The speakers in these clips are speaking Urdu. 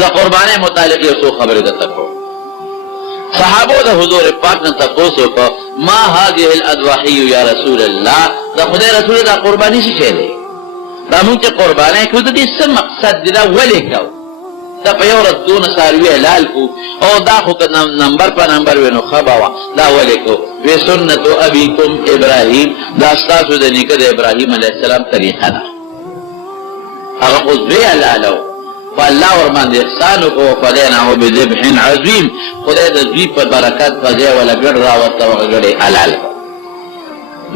دا قربانی متعلق یو څو خبرې درته کوم. صحابو د حضور پاک نه تاسو کو ما هذه الاضواحي یا رسول الله، دا خدای رسول دا قربانی څه شی دی؟ دا موږ چې قربانی کوو د دې څه مقصد دی؟ دا ولې کوو؟ دا په یو ورځ دونه څاروي حلال کو او دا خو که نمبر په نمبر وي نو ښه به وه. دا ولې کوو؟ وی سنت ابیکم ابراهیم، دا ستاسو د نیکه د ابراهیم علیه السلام طریقه ده. هغه خو زوی حلالو فالله ورباندې احسان وکړو فدیناه بذبح عظیم. خدای د زوی په برکت په ځای ولا ګډ راوسته هغه ګډې حلال کړو.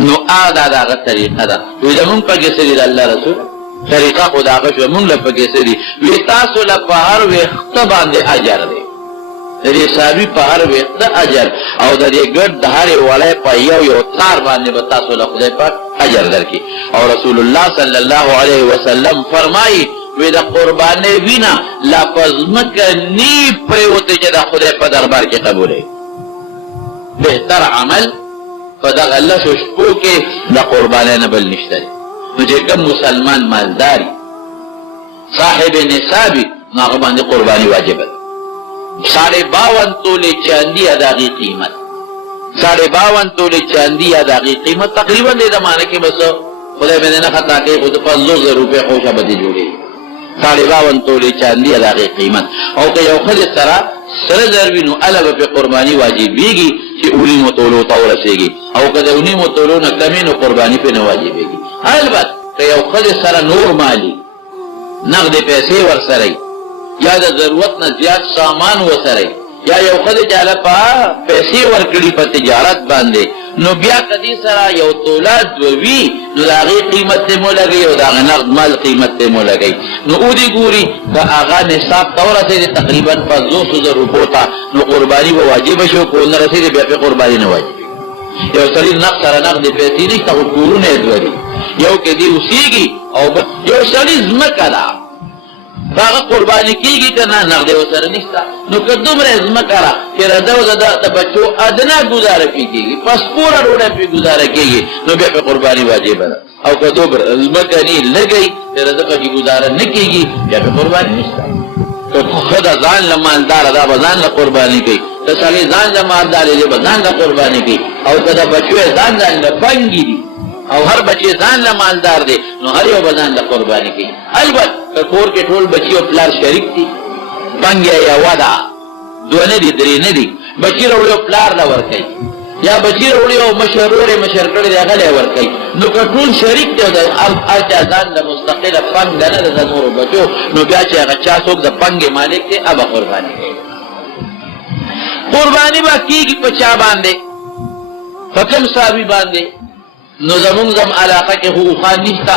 نو دا د هغه طریقه ده. وی زمونږ پکې څه دي د الله رسول طریقه خو د هغه شوه، مونږ له پکې څه دي؟ وی تاسو له په هر ویښته باندې اجر دی، د دې څاروي په هر ویښته اجر، او د دې ګډ د هرې وړی په یو تار باندې به تاسو له خدای پاک اجر درکړي. او رسول الله صلی الله علیه وسلم فرمایي وی د قربانۍ وینه لا په ځمکه نی پرېوتې چې د خدای په دربار کې قبولوي. بهتر عمل په دغه لسو شپو کې د قربانۍ نه بل نشته دی. نو چې کوم مسلمان مالداري صاحب نصابي نو هغه باندې قرباني واجبه ده. 52 تولې چاندي د هغې قیمت، 52 تولې چاندي د هغې قیمت تقریبا دې زمانه کې بس خدای مې نه خطا کوي خو د 500 روپۍ خوشه به دې جوړېږي. 52 تولې چاندي د هغې قیمت. او که یو ښځې سره زر وي نو هله به پرې قرباني واجبېږي چې 9 تولو ته ورسېږي، او که د 9 تولو نه کمې نو قرباني پرې نه واجبېږي. البته که یو ښځې سره نور مالي نغدې پیسې ورسره یا د ضرورت نه زیات سامان وسره، یا یو ښځې چې هله په پیسې ورکړي په تجارت باندې، نو بیا که دې سره یو توله دوه وي نو د هغې قیمت ته مو لګوي او د هغه نغد مال قیمت ته مو لګوي. نو ودې ګوري که هغه نصاب ته ورسېدې تقریبا 500 روپو ته نو قرباني به واجبه شو، که ونه رسېدې بیا پرې قرباني نه واجبېږي. یو سړي نقد سره نغدې پیسې نشته خو کورونه یې دوه دي، یو کې دې اوسېږي او یو سړي ځمکه ده هغه قرباني کېږي که نه نغدې ورسره نشته. نو که دومره ځمکه ده چې د بچو ادنا ګزاره پرې کېږي، پسپوره ډوډۍ پرې ګزاره کېږي نو بیا پرې قرباني واجبه ده. او که دومره ځمکه نه لګئ چې د ده پکې ګزاره نه کېږي بیا پرې قرباني نشته. که ښځه ځان له مالداره ده به ځان له قرباني کوي، که سړی ځان له مالدارې دی به ځان له قرباني کوي، او که د بچو یې ځان له پنګې دي او هر بچی ځان له مالدار دی نو هر یو به ځان له قرباني کوي. البته که کور کې ټول بچي او پلار شریک دي، پنګې یوه ده، دوه نه دي، درې نه دي، بچي راوړي او پلار له ورکوي، یا بچي راوړي او مشر ورور یې مشر کړی دی هغه له ورکوي. نو که ټول شریک دی او د هر چا ځان له مستقله پنګه نه ده د نورو بچو، نو بیا چې هغه چا څوک د پنګې مالک دی هغه قرباني کوي. قرباني به کېږي په چا باندې؟ په کوم څاروي باندې؟ نو زمونږ علاقه کې خو اوښان نشته،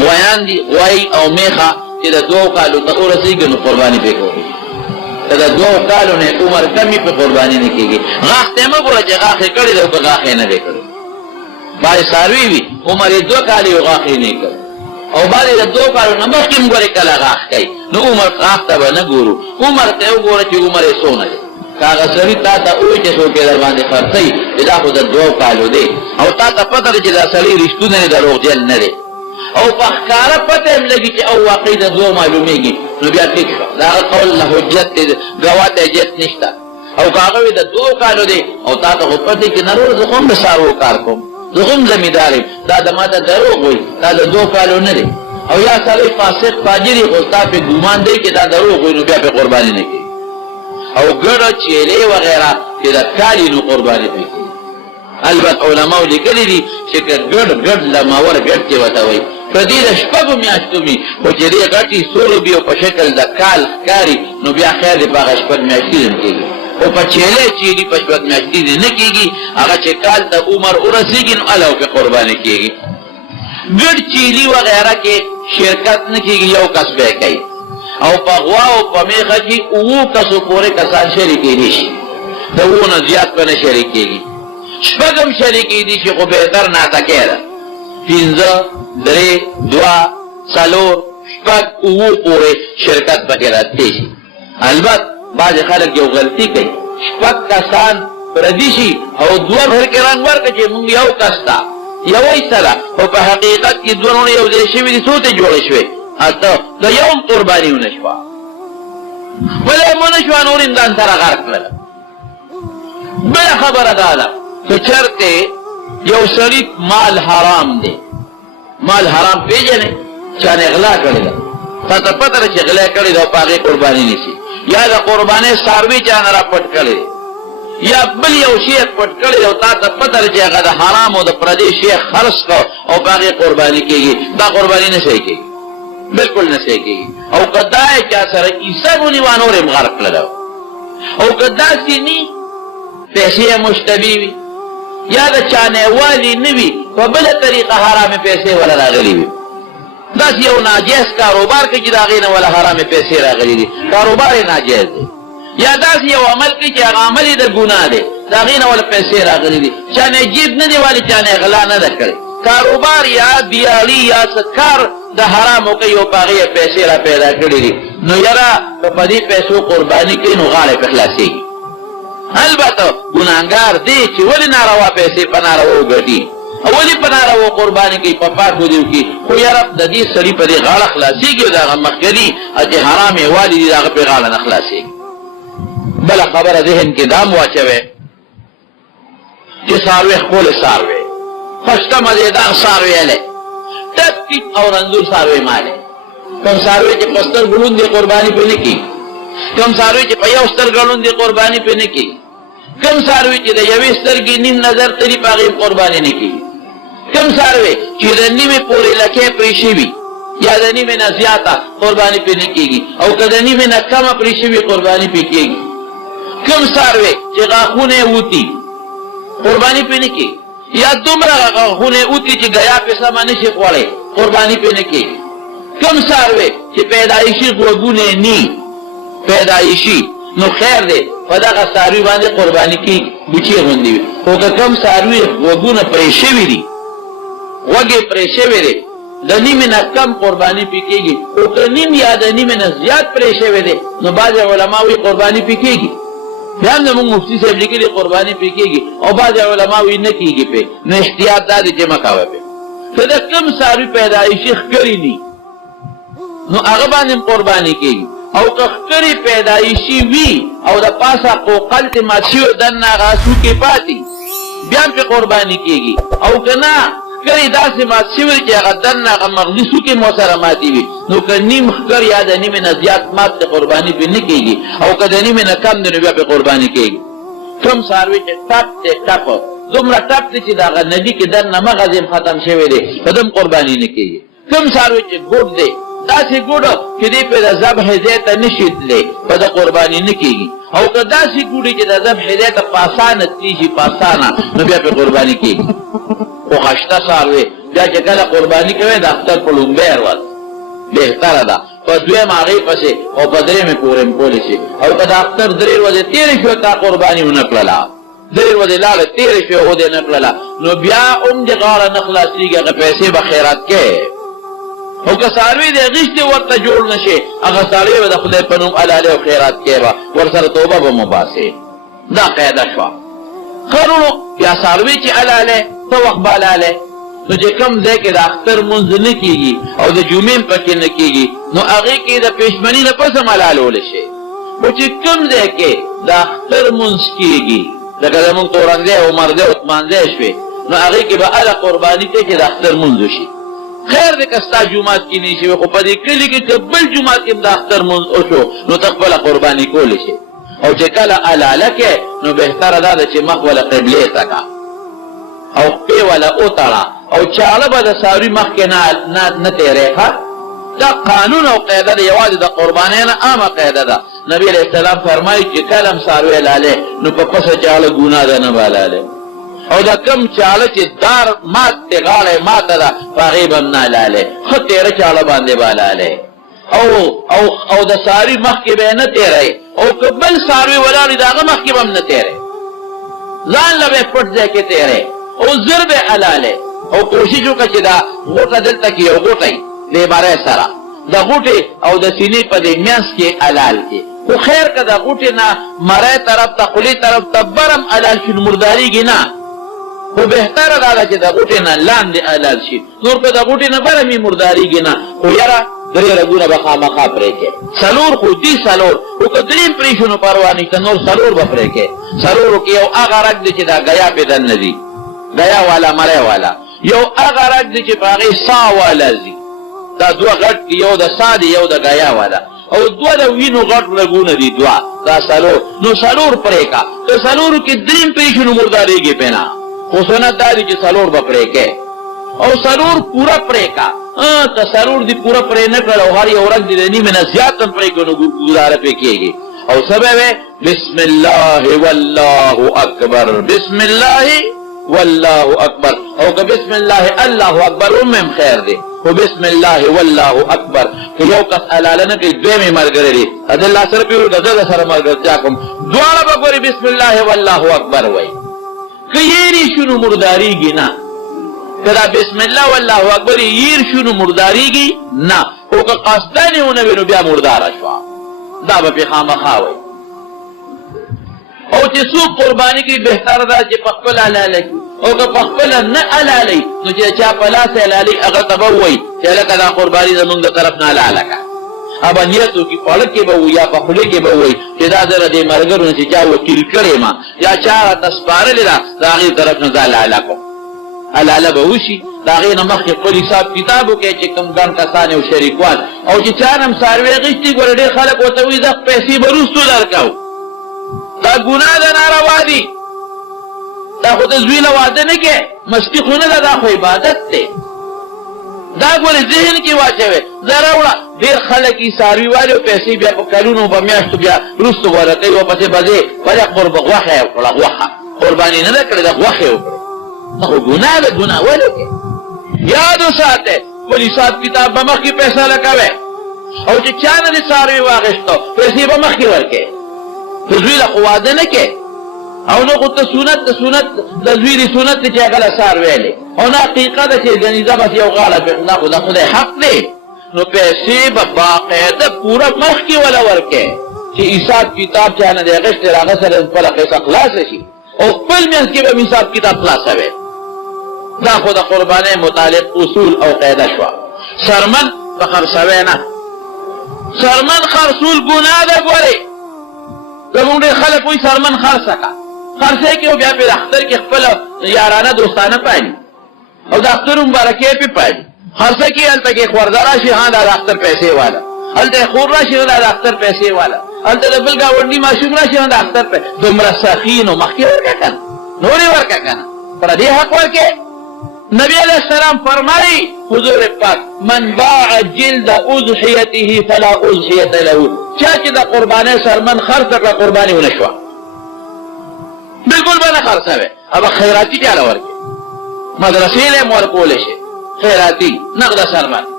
غویان دي، غوی او میخه چې د 2 کالو ته ورسېږي نو قرباني پرې کوي. که د 2 کالو نه عمر کم وي پرې قرباني نه کېږي. غاښ ته یې مه ګوره چې غاښ یې کړی دی او که غاښ یې نه دی کړی. بعضې څاروي وي عمر یې 2 کاله وي او غاښ یې نه کړی، او بعضې د 2 کالو نه مخکې هم ګورې کله غاښ کوي، نو عمر غاښ ته به نه ګورو، عمر ته یې وګوره چې عمر یې څونه دی. که هغه سړي تا ته ووایي چې څوک یې در باندې خرڅوي چې دا خو د 2 کالو دی، او تا ته پته ده چې دا سړی رښتونه دی دروغجن نه دی، او په ښکاره پته یې لګي چې او واقعي د 2 معلومېږي، نو بیا ټیک شوه، د هغه قول نه حجت دی، ګواه ته حجت نشته. او که هغه وي د 2 کالو دی او تا ته خو پته چې نه وروره زه خو هم د څاروو کار کوم، زه خو هم زمیندار یم، دا د ما ته دروغ وایي، دا د 2 کالو نه دی. او یا سړی فاسق فاجر یې خو ستا پرې ګمان دی چې دا دروغ وایي نو بیا پرې قرباني نه کوي. او ګډه چیلې وغیره چې د کالي نو قرباني پرې کوي. البته علماو لیکلي دي چې که ګډ لماور ګډ چې ورته وایي، که دې د 6 میاشتو وي خو چې دې غټې سورو وي او په شکل د کال ښکاري نو بیا خیر دی په هغه 6 میاشتې هم کېږي. خو په چیلې چې دي په 6 میاشتې دې نه کېږي، هغه چې کال د عمر ورسېږي نو هله پرې قرباني کېږي. ګډ چیلي وغیره کې شرکت نه کېږي، یو کس به یې کوي. او په غوا او په میخه کې 7 کسو پورې کسان شریکېدی شي، د 7 نه زیات به نه شریکېږي. 6 هم شریکېدي شي خو بهتر ناتکې ده، 5 3 2 4 6 7 پورې شرکت پکې راتلی شي. البته بعضې خلک یو غلطي کوي، 6 کسان پردي شي او 2 بهر کې رنګ ورکړه چې مونږ یو کس ته یوی سره، خو په حقیقت کې 2 یو ځای شوي دي، څو ته جوړې شوې، اته د یو قرباني ونه شوه. ولی منشوه نورین دان سره غرق کړل. بله خبره دا ده که چرته یو سړي مال حرام دی، مال حرام پیژنې چا نه غلا کړې ده، تا ته پته ده چې غلا کړې ده او په هغې قرباني نیسي، یا د قربانۍ څاروي چا نه را پټ کړی یا بل یو شی پټ کړی او تا ته پته ده چې هغه د حرام او د پردي شی خرڅ کړو او په هغې قرباني کېږي، دا قرباني نه صحیح کېږي، بلکل نه صحیح کېږي. او که دا یې چا سره کیسه ونیوه نور یې غرق کړله، او که داسې نی پیسې یې مشتبه وي یا د چانهوالي نه وي په بله طریقه حرامې پیسې وله راغلي وي، داسې یو ناجیز کاروبار کوي چې د هغې نه وله حرامې پیسې راغلي دي، کاروبار یې ناجیز دی، یا داسې یو عمل کوي چې هغه عمل یې د ګناه دی، د هغې نه وله پیسې راغلي دي، چانه جیب نه دی والي چانه غلا نه ده کړې، کاروبار یا دیالي یا څه کار د حرامو کوي او په هغې یې پیسې را پیدا کړي دي، نو یاره که په دې پیسو قرباني کوي نو غاړه یې پرې خلاصېږي. البته ګناهګار دی چې ولې ناروا پیسې په ناروا وګټي او ولې په ناروا قرباني کوي په پاکو دیو کې، خو یاره د دې سړي په دې غاړه خلاصېږي او د هغه مخکني چې حرام یې والي دي د هغه پرې غاړه نه خلاصېږي. بله خبره ذهن کې دام واچوئ چې څاروی ښکلی څاروی ښایسته مزېدار څاروی یلی ټپ ټیپ او رنځور څاروی مالی، کوم څاروی چې په سترګو ړوند دی قرباني پرې نه کېږي، کوم څاروی چې په یو سترګه ړوند دی قرباني پرې نه کېږي، کوم څاروی چې د یوې سترګې نیم نظر تلي په هغې قرباني نه کېږي، کوم څاروی چې د نیمې پورې لکۍ پرې شوي یا د نیمې نه زیاته قرباني پرې نه کېږي، او که د نیمې نه کمه پرې شوي قرباني پرې کېږي، کوم څاروی چې غاښونه یې وتي قرباني پرې نه کېږي، یا دومره غاښونه یې وتي چې ګیا پې سمه نه شي خوړی قرباني پرې نه کېږي، کوم څاروی چې پیدایشي غوږونه یې ني پیدایشي نو خیر دی په دغه څاروي باندې قرباني کېږي بوچې غوندې وي، خو که کوم څاروي غوږونه پرې شوي دي غوږ یې پرې شوی دی د نیمې نه کم قرباني پرې کېږي، خو که نیم یا د نیمې نه زیات پرې شوی دی نو بعضې علما وایي قرباني پرې کېږي، بیا هم زمونږ مفتي صاحب لیکلي قرباني پرې کېږي او بعضې علما وایي نه کېږي پرې، نو احتیاط دا دی چې مه کوه پرې. که د کوم څاروي پیدایشي ښکرې دي نو هغه باندې هم قرباني کېږي، او که ښکرې پیدایشي وي او د پاسه قوقل تې مات شوي دننه هغه څوکې پاتې بیا هم پرې قرباني کېږي، او که نه ښکرې داسې مات شوي چې هغه دننه هغه مغزي څوکې مو سره ماتې وي نو که نیم ښکر یا د نیمې نه زیات مات د قرباني پرې نه کېږي، او که د نیمې نه کم دی نو بیا پرې قرباني کېږي. کوم څاروي چې ټپ دی ټپ دومره ټپ دی چې د هغه نډي کې دننه مغز یې ختم شوی دی په ده هم قرباني نه کېږي. کوم څاروي چې ګوډ دی داسې ګوډه چې دی پرې د ذبح ځای ته نه شي تللی په ده قرباني نه کېږي، او که داسې ګوډې چې د ذبح ځای ته په اسانه تلي شي په اسانه نو بیا پرې قرباني کېږي. خو ښایسته څاروی بیا چې کله قرباني کوې د اختر په لومبی ورځ بهتره ده، په دویم هغې پسې او په درېیمې پورې م کولی شي، او که د اختر درې ورځې تېرې شوې تا قرباني ونه کړله درې ورځې لاړې تېرې شوې او دې نه کړله نو بیا هم دې غاړه نه خلاصېږي، هغه پیسې به خیرات کوې، او که څاروي د غیشتې ورته جوړ نه شي هغه څاروي به د خدای په نوم حلالې او خیرات کوې به ورسره توبه به مو باسې، دا قاعده شوه. ښه وروڼو بیا څاروي چې حلالې څه وخت به حلالې نو چې کوم ځای کې د اختر مونځ نه کېږي او د جمعې پکې نه کېږي نو هغې کې د پېشمني نه پس هم حلالولی شي، خو چې کوم ځای کې د اختر مونځ کېږي لکه زمونږ تورنځی عمرځی عثمانځی شوې نو هغې کې به هله قرباني کوي چې د اختر مونځ وشي. خیر دی که ستا جومات کې نه شوی، خو په دې کلي کې که بل جومات کې د اختر مونځ وشو نو ته خپله قرباني کولی شي، او چې کله حلاله کې نو بهتره دا ده چې مخ وله قبلې ته کا او خپې وله وتړه او چاړه به د څاروي مخکې نه تېری ښه، دا قانون او قاعده ده، یوازې د قربانۍ نه عامه قاعده ده. نبي علیه السلام فرمایي چې کله هم څاروی حلالې نو په پسه چاړه ګناه ده نه به حلالې، او دا کم چاړه چې دار مات دی غاړه یې ماته ده په هغې به هم نه حلالې، ښه تېره چاړه باندې به حلالې، او د څاروي مخکې به یې نه تېری، او که بل څاروي ولاړ وي د هغه مخکې به هم نه تېری، ځان له به یې پټ ځای کې تېری او زر به یې حلالې، او کوشش وکړه چې دا غوټه دلته کې یو غوټی د عبارې سره د غوټې او د سینې په دې منځ کې حلال کړي، خو خیر که د غوټې نه مرۍ طرف ته خولې طرف ته بر هم حلال شي نو مردارېږي نه، خو بهتره دا ده چې د غوټې نه لاندې حلال شي، نور که د غوټې نه بر هم یې مردارېږي نه، خو یاره درې رګونه به خامخا پرې کې څلور خو دي څلور خو که درېم پرې شو نو پروا نشته نور څلور به پرې کې څلورو کې یو هغه رګ دی چې دا ګیا پې دننه ځي ګیا والا مری والا یو هغه رګ دی چې په هغې سا والا ځي دا دوه غټ دي یو د سا دی یو د ګیا والا او دوه د وینو غټ رګونه دي دوه دا څلور نو څلور پرې کا که څلورو کې درېم پرې شو نو مردارېږي پې نه خو سنت دا دی چې څلور به پرې کې او سرور پورا پرے کا تو سرور دی پورا پرے نہ کر اور یہ عورت دی نہیں میں نہ زیادہ پرے کو گزارا پہ کیے گی اور سب ہے بسم اللہ واللہ اکبر بسم اللہ واللہ اکبر اور کہ بسم اللہ اللہ اکبر امم خیر دے وہ بسم اللہ واللہ اکبر کہ یو کس علالنا کہ دوے میں مر گرے دی حد اللہ سر پیور گزر سر مر گر چاکم دوارا بکوری بسم اللہ واللہ اکبر ہوئی کہ یہ نہیں شنو مرداری گی نا کدا بسم الله والله اکبر ییر شنو مرداریږي نه او که قصدانه ونه وینو بیا مردار شو دا به خامخا وي او چې څوک قرباني کوي بهتر ده چې په خپل حلاله کوي او که په خپل نه حلالي نو چې چا په لاس حلالي هغه ته به وایي چې لکه دا قرباني زمونږ د طرف نه حلاله کړه ابا نیت وکړي په اړه کې به وایي یا په خولې کې به وایي چې دا زه د ملګرو نه چې چا وکیل کړی ما یا چا راته سپارلې ده د هغې طرف نه زه حلاله کوم حلاله به وشي د هغې نه مخکې خپل حساب کتاب وکړئ چې کوم ګڼ کسان او شریکوال او چې چا نه هم څاروي اخېستي ګوره ډېر خلک ورته وایي زه پیسې به وروستو درکوم دا ګناه ده ناروا دي دا خو د زوی له واده نه کې مستي خو نه ده دا خو عبادت دی دا ګورې ذهن کې واچوې زه راوړه ډېر خلک یې څاروي والي او پیسې بیا په کلونو په میاشتو بیا وروستو به ورکوي ورپسې به ځې ولې غوښه یې وکړه غوښه قرباني نه ده کړې ده غوښه یې وکړې دا خو ګناه ده ګناه ولې کې یاد وساتئ خپل حساب کتاب به مخکې پیسه لګوئ او چې چا نه دې څاروي واخېستو پیسې به مخکې ورکړې خو زوی له خو واده نه کې او نه خو ته سنت د زوی د سنت دی چې هغه له څار ویلې او نه حقیقه ده چې ګنیزه بس یو غاړه نه خو د خدای حق دی نو پیسې به باقاعده پوره مخکې وله ورکړې چې حساب کتاب چا نه دی اخېستی هغه سره خپله قصه خلاصه شي او خپل منځ کې به حساب کتاب خلاصوي دا خو د قربانۍ متعلق اصول او قاعده شوه سرمن به خرڅوی نه سرمن خرڅول ګناه ده ګورې زمونږ ډېر خلک وایي سرمن خرڅه کړه خرڅی کې او بیا پې د اختر کې خپله یارانه دوستانه پالي او د اختر مبارکۍ پې پالي خرڅه کې هلته کې خورده راشي ها دا د اختر پیسې والا هلته یې خور راشي دا د اختر پیسې والا هلته د بل ګاونډي ماشوم راشي دا د اختر دومره سخي نو مخکې ورکړه که نه نور یې ورکړه که نه پردې حق ورکړې نبی علیہ السلام فرمائی حضور پاک من باع جلد اضحیته فلا اضحیت له چا چې د قربانۍ سرمن خرڅ کړه قرباني ونه شوه بالکل به نه خرڅوي ابا خیراتي چاله ورکړي مدرسې له هم ورکولی شي خیراتي نقده سرمن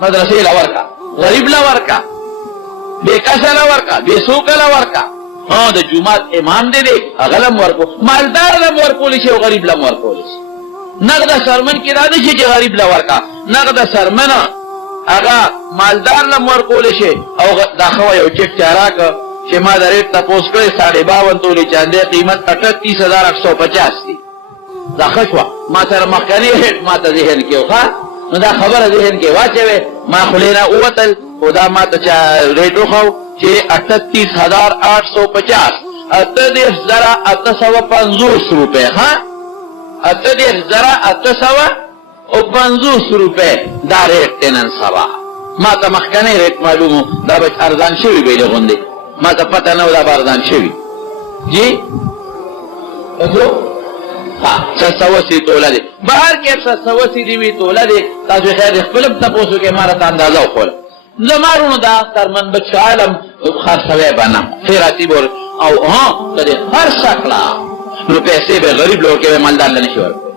مدرسې له ورکړه غریب له ورکړه بېکسه له ورکړه بېسوکه له ورکړه د جومات امام دی دی هغه له هم ورکو مالدار له هم ورکولی شي او غریب له هم ورکولی شي نقد سرمن کی دا نشي چې غریب له ورکا نقد سرمن هغه مالدار له ورکول شي او دا خو یو چک چاراک چې ما د ریټ تاسو کړی 52 تولې چاندې قیمت 38850 دی دا خشوا ما سره مخکنی هټ ما ته ذهن کې وخا نو دا خبره ذهن کې واچوي ما خلینا اوتل خدا ما ته ریټ وخو چې 38850 850 روپے ها 850 روپے دا ریٹ تینن سوا ما ته مخکنی ریٹ معلومو دا به ارزان شوي به لغوندې ما ته پته نه و دا به ارزان شوي جی سسوسی توله دی بهر کې سسوسی دی وي توله دی تاسو خیر خپل تاسو کې ما راته اندازه وکړه زمارونو دا ترمن بچ عالم خرڅوي بنا خیراتی بول او ها کله هر شکلا نو پیسې به غریب لور کې مالدار نه شي ورکول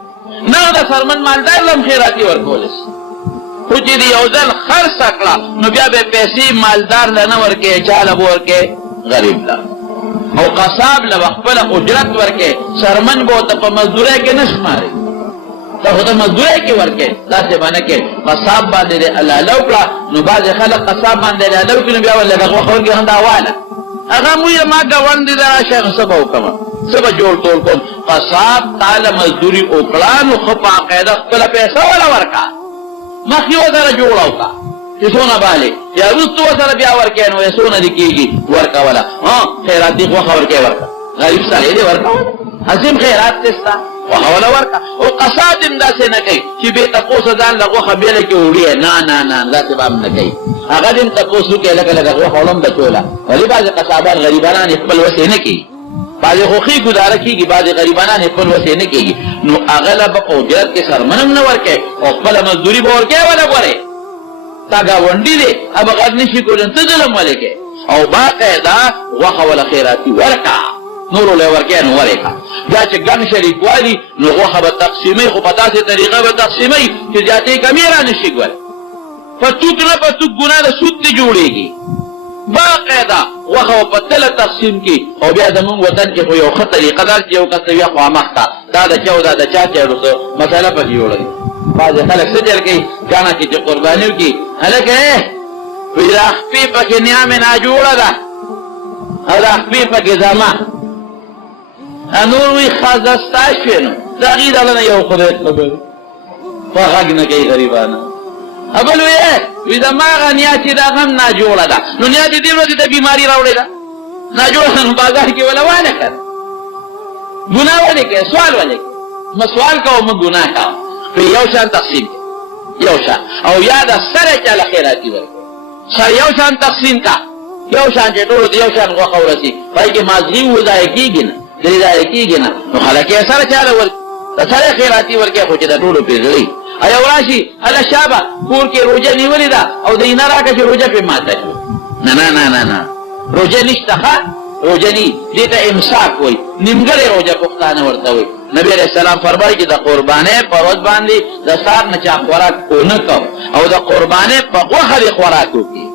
نه دا سرمن مالدار لم خیراتی ورکول خو چې دی یو ځل خرڅ کړه نو بیا به پیسې مالدار نه ورکې چاله ورکې غریب لا او قصاب له خپل اجرت ورکې سرمن به ته په مزدورۍ کې نشماري دا خو ته مزدورۍ کې ورکې داسې باندې کې قصاب باندې الله لوکړه نو بعض خلک قصاب باندې الله لوکړي بیا ولې دغه خور کې هندا واله هغه مو یې ما ګوند دي راشه سبا وکم سبا جوړ ټول کوم قصاب تعالی مزدوري وکړه نو خو په قاعده خپل پیسې ولا ورکا مخ یو سره جوړاو کا چې څونه بالې یا وروسته ورسره بیا ورکوې نو څونه دې کېږي ورکوله خیراتي غوښه ورکوې ورکه غریب سړی دې ورکوله عظیم خیرات دې ستا غوښه ورکه او قصاد هم داسې نه کوي چې بې تپوسه ځان له غوښه بېله کې وړي نه نه نه داسې به هم نه کوي هغه دې هم تپوس وکړي لکه لکه غوښه وړم بچوله ولې بعضې قصابان غریبانان یې خپل وسې نه کوي بعضې خوښي ګزاره کېږي بعضې غریبانان یې خپل وسې نه کېږي نو هغه له به په اجرت کې سرمنم نه ورکوي او خپله مزدوري به ورکوي وله ګورې تا ګاونډي دی هغه غږ نه شي کولی ته ظلم ولې کوې او باقاعده غوښه وله خیراتي ورکړه نورو له ورکوې نو ولې کړه بیا چې ګڼ شریکوالي نو غوښه به تقسیموي خو په داسې طریقه به تقسیموي چې زیاتې کمې را نه شي ګورې پتوک نه پتوک ګناه د سود نه جوړېږي باقاعده غوښه په تله تقسیم کړي او بیا زمونږ وطن کې خو یو ښه طریقه ده چې یو کس ته ویه خوامخته دا د چا او دا د چا چې مسله پکې جوړوي بعضې خلک څه چل کوي ګاڼه کې چې قرباني وکړي هلکه وایي دا خپې پکې نیامې ناجوړه ده او دا خپې پکې زما نور وایي ښځه ستا شوې نو د هغې دله نه یو خدای خبر خو غږ نه کوي غریبانه بل وی زما هغه نیا چې دا هم ناجوړه ده نو نیا دې دې ورځې ته بیماري راوړې ده ناجوړه ده نو بازار کې وله وانه کړه ګناه ولې کوې سوال ولې کوې مه سوال کوه مه ګناه کوه په یو شان تقسیم کړه یو شان او یا د سره چاله خیراتي ورکړه سر یو شان تقسیم کا یو شان چې ټولو د یو شان غوښه ورسي پای کې مازغي وضایع کېږي نه درې ضایع کېږي نه نو خلک یې سره چاله ورکړي د سره خیراتي ورکړي خو چې د ټولو پرې زړوي ایا وراشي هله شابه کور کې روژه نیولې ده او د اینا راکړه چې روژه پرې ماته شوه نه نه نه نه نه روژه نشته ښه روژه نی دې ته امساک وایي نیمګړې روژه پښتانه ورته وایي نبی علیه السلام فرمایي چې د قربانۍ په ورځ باندې د سهار نه چا خوراک ونه کو او د قربانۍ په غوښه دې خوراک وکړي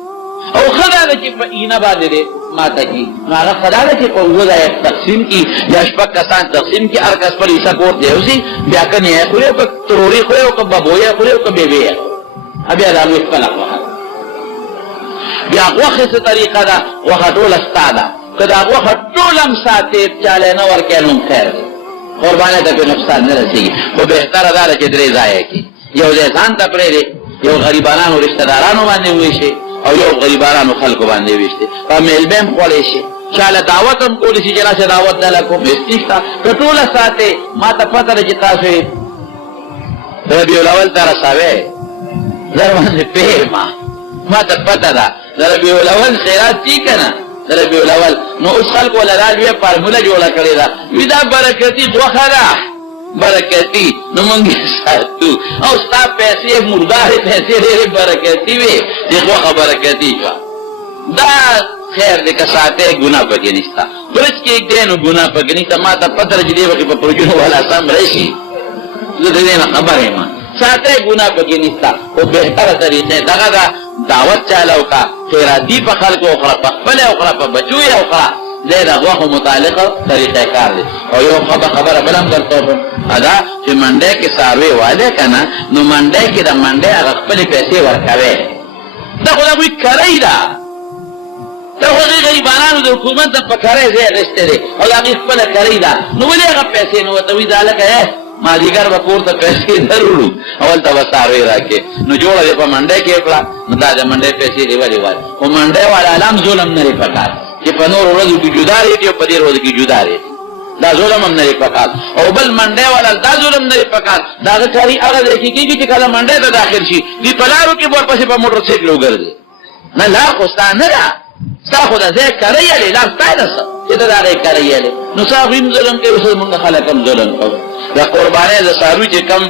او ښه دا ده چې په اینه باندې دې ماته کړي نو هغه ښه دا ده چې په اووه ځایه تقسیم کړي یا شپږ کسان تقسیم کړي هر کس خپل حصه کور ته یوسي بیا که نیه خوري او که تروري خوري او که ببویه خوري او که بیبی یې خوري بیا د هغوی خپله غوښه بیا غوښې څه طریقه ده غوښه ټوله ستا ده که دا غوښه ټوله هم ساتې چاله نه ورکوې نو خیر دی قربانۍ ته پرې نقصان نه رسېږي خو بهتره دا ده چې درې ځایه کړي یو ځای ځان ته پرېږدې یو غریبانانو رشته دارانو باندې وویشي او یو غریبانانو خلکو باندې ویشته په میلمه هم خوړی شي چاله دعوت هم کولی شي چې راشه دعوت دله کوم هېڅ نشته که ټوله ساتې ما ته پته ده چې تاسو یې ربیع الاول ته رسوئ در باندې پوهېږم ما ته پته ده د ربیع الاول خیرات چي که نه د ربیع الاول نو اوس خلکو له دا لویه فارموله جوړه کړې ده وي دا برکتي غوښه ده برکتي نو مونږ یې ساتو او ستا پیسې مردارې پیسې ډېرې برکتي وې چې غوښه برکتي شوه دا خیر دی که ساتې ګناه پکې نشته برج کې ږدې نو ګناه پکې نشته ما ته پته ده چې دې وکې په پروجونو والا سم راشي زه د دې نه خبر یم ساتې ګناه پکې نشته خو بهتره طریقې دغه ده دعوت چاله وکړه خیراتي په خلکو وکړه په خپله وکړه په بچو یې وکړه دی د غوښو متعلقه طریقه کار دی او یو خبره بل هم درته وکړم دا چې منډی کې څاروی والی که نه نو منډی کې د منډی هغه خپلې پیسې ورکوې دا خو د هغوی کرۍ ده دا خو هغې غریبانانو د حکومت نه په کرۍ ځای اخیستی دی او د هغې خپله کرۍ ده نو ولې هغه پیسې نه ورته وي دا لکه مازدیګر به کور ته پیسې در وړو هلته به څاروی راکړې نو جوړه دې په منډی کې کړه نو دا د منډی پیسې دې ولې وایي خو منډی والا هم ظلم نه دی پکار چې په نورو ورځو کې جدا ریټي او په دې ورځو کې جدا ریټي دا ظلم هم نه دی پکار او بل منډی والا دا ظلم نه دی پکار د هغه کاري هغه ځای کې کېږي چې کله منډی ته داخل شي دې په لارو کې به ورپسې په موټر سایکل وګرځي نه لار خو ستا نه ده ستا خو د ځای کرۍ یلې لار ستا ده څه چې ته د هغې کرۍ یلې نو ستا هغوی هم ظلم کوي اوس زمونږ خلک هم ظلم کوي د قربانۍ د څاروي چې کم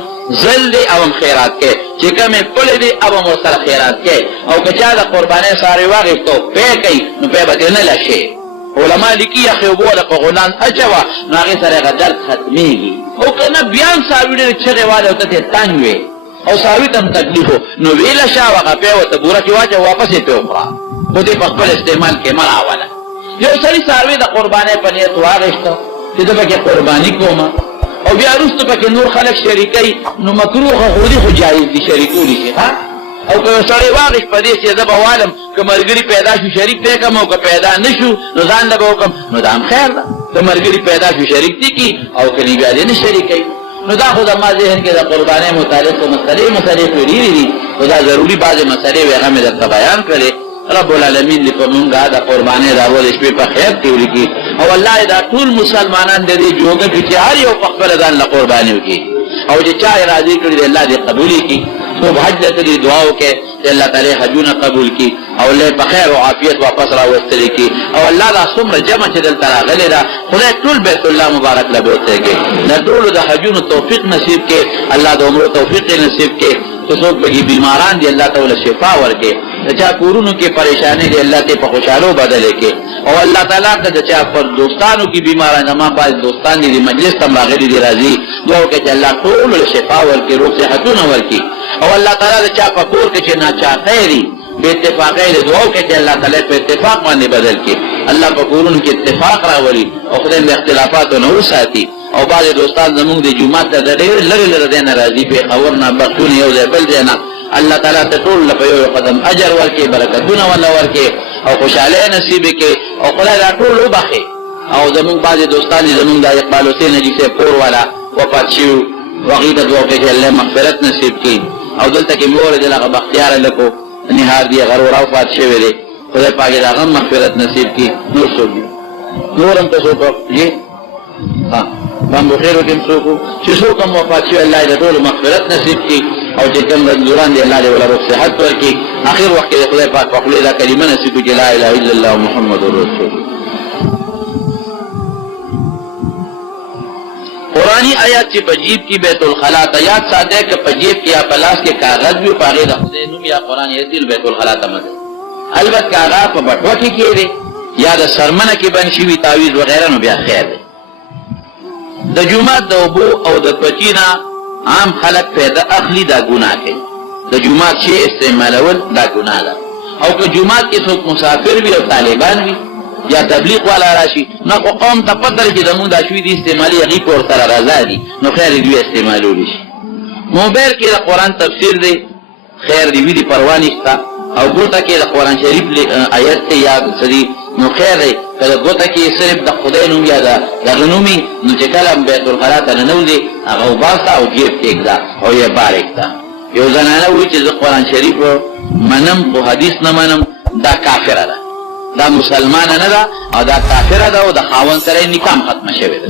ځل دی او هم خیرات کوي چې کمې پلې دی او هم ورسره خیرات کوي او که چا د قربانۍ څاروي واخېستو پی کوي نو پی به دې نه لشي علما لیکي یخې اوبه وله په غولان اچوه نو هغې سره هغه درد ختمېږي او که نه بیا هم څاروي ډېرې چغې والې او ته ترې تنګ وې او څاروي ته هم تکلیف و نو ویله شه او هغه پی ورته بوره کې واچوه واپس یې پې وخوره خو دې په خپل استعمال کې مه راوله یو سړي څاروي د قربانۍ په نیت واخېسته چې زه پکې قرباني کوم او بیا وروسته پکې نور خلک شریکوي نو مکروه خو دي خو جایز دي شریکولی شي ها او که یو سړی واخېست په دې چې زه به والم که ملګري پیدا شو شریک دی کړم او که پیدا نه شو نو ځان له به وکړم نو دا هم خیر ده که ملګري پیدا شو شریک دي کړي او که نه بیا دې نه شریکوي نو دا خو زما ذهن کې د قربانۍ متعلق مسلې ډېرې دي، خو دا ضروري بعضې مسلې وې هغه مې درته بیان کړې. رب العالمین دې په مونږه د قربانۍ د اول شپې په خیر کې ولیکي، او الله دا ټول مسلمانان د دې جوګه کړي چې هر یو په خپله ځان له قربانۍ وکړي، او چې چا یې راضي کړي دی الله دې قبول کړي. څوک حج ته تلي دعا وکړي چې الله تعالی حجونه قبول کړي او له په خیر او عافیت واپس راوستلی کړي، او الله دا څومره جمع چې دلته راغلې ده خدای ټول بیت الله مبارک له بوتلی کړي، د ټولو د حجونو توفیق نصیب کړي، الله د عمرو توفیق نصیب کړي. چې څوک پکې بیماران دي الله تعالی شفا ورکړي، د چا کورونو کې پریشانۍ دي الله ته په خوشحالو بدلې کړي، او الله تعالی ته د چا پر دوستانو کې بیماران زما بعض دوستان دي مجلس ته راغلي دي راځي دعا وکړي چې الله ټول شفا ورکړي، روغ صحتونه ورکړي، او الله تعالی د چا په کور کې چې ناچاته دي بے اتفاقی دعا وکړي چې الله تعالی په اتفاق باندې بدل کړي، الله په کورونو کې اتفاق راولي او خدای د اختلافاتو نه وساتي. او بعض دوستان زمونږ د جمعات ته د ډېر لرې لرې دی نه راځي، پېښور نه بختون یو ځای بل ځای نه، الله تعالی ته ټول په یو قدم اجر ورکړي، برکتونه ولا ورکړي او خوشحالۍ نصیب کړي، او خدای دا ټول وبخښي. او زمونږ بعضې دوستان دي زمونږ د اقبال حسین حاجي صاحب کور والا وفات شوي، هغوی ته دعا وکړي چې الله مغفرت نصیب کړي. او دلته کې مور یې دغه بختیار لکو نهار دی هغه ورا وفات شوی دی، خدای پاک یې د هغه مغفرت نصیب کړي. نور څوک دي؟ نور هم ته څوک جی ها بامبو خیرو کې څوک چې څوک هم وفات شوي الله یې د ټولو مغفرت نصیب کړي، او چې کوم رنځوران دي الله دې ولا روغ صحت ورکړي. اخر وخت کې د خدای پاک په خولې دا کلمه نصیب کړي چې لا اله الا الله محمد رسول. قرآنی آیات چې په جیب کې بیت الخلا ته یاد ساته که په جیب کې یا په لاس کې کاغذ وي په هغې د خدای نوم یا قرآن یزیل بیت الخلا ته مه ځئ. البته که هغه په بټوه کې کېږي یا د سرمنه کې بند شوي تعویز وغیره نو بیا خیر دی. د جومات د اوبو او د پچي نه عام خلک پیدا اخلي دا ګناه کوي، د جومات شی استعمالول دا ګناه ده. او که جومات کې څوک مسافر وي او طالبان وي یا تبلیغ والا راشي نو خو قوم ته پته لري چې زمونږ دا شوي دي استعمالي هغې کور سره رضا دي نو خیر دوی استعمالولی شي. موبایل کې د قرآن تفسیر دی خیر دی وي دي پروا نشته، او ګوته کې د قرآن شریف آیت دی یا څه دي نو خیر دی. که د ګوته کې صرف د خدای نوم یا د دغه نوم وي نو چې کله بیت الخلا ته ننوځې هغه وباسه او جیب کې ږده او یې بار ږده. یو زنانه وایي چې زه قرآن شریف منم خو حدیث نه منم، دا کافره ده، دا مسلمانه نه ده او دا کافره ده او د خاوند سره یې نکاح ختمه شوې ده.